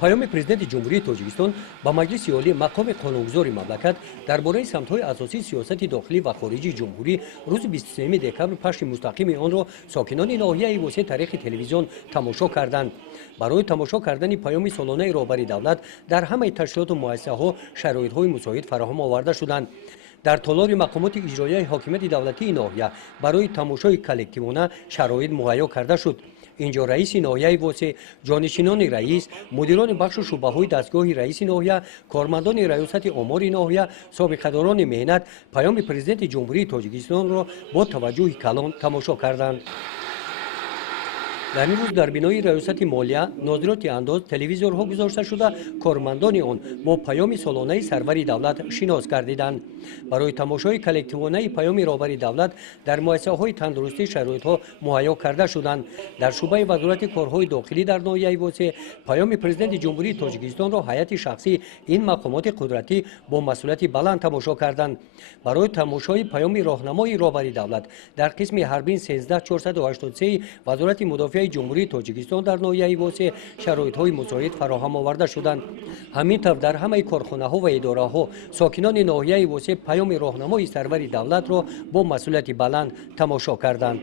پیام پرزیدنت جمهوری تاجیکستان با مجلس عالی مقام قانونگذار مملکت درباره سمت‌های اساسی سیاست داخلی و خارجی جمهوری روز 23 دکبر پخش مستقیم آن را ساکنان ناحیه واسه تاریخ تلویزیون تماشا کردند. برای تماشا کردن پیام سالانه رهبر دولت در همه تشکیلات و مؤسسه‌ها شرایط‌های مساعد فراهم آورده شدند. در تالار مقامات اجرایی حاکمیت دولتی ناحیه برای تماشای کلکتیوانه شرایط مهیا کرده شد. اینجا رئیس ناحیه واسه، جانشینان رئیس، مدیران بخش و شعبه‌های دستگاه رئیس ناحیه، کارمندان ریاست آمار ناحیه، سابقه‌داران مهنت پیام پرزیدنت جمهوری تاجیکستان را با توجه کلان تماشا کردند. در این روز در بینای ریاست مالیه ناظرات انداز تلویزیون‌ها گذاشته شده کارمندان آن با پیام سالانه سرور دولت شناس گردیدند. برای تماشای کلکتیوانه پیام رهبر دولت در مؤسسه‌های تندرستی شرایط‌ها مهیا کرده شدند. در شعبه وزارت کارهای داخلی در ناحیه واسه پیام پرزیدنت جمهوری تاجیکستان را هیئت شخصی این مقامات قدرتی با مسئولیت بلند تماشا کردند. برای تماشای پیام راهنمای رهبر دولت در قسم حربین 13483 وزارت مدافع جمهوری تاجیکستان در ناحیه واسه شرایط‌های مساعد فراهم آورده شدند. همین طور در همه کارخانه‌ها و اداره‌ها ساکنان ناحیه واسه پیام راهنمای سرور دولت را با مسئولیت بلند تماشا کردند.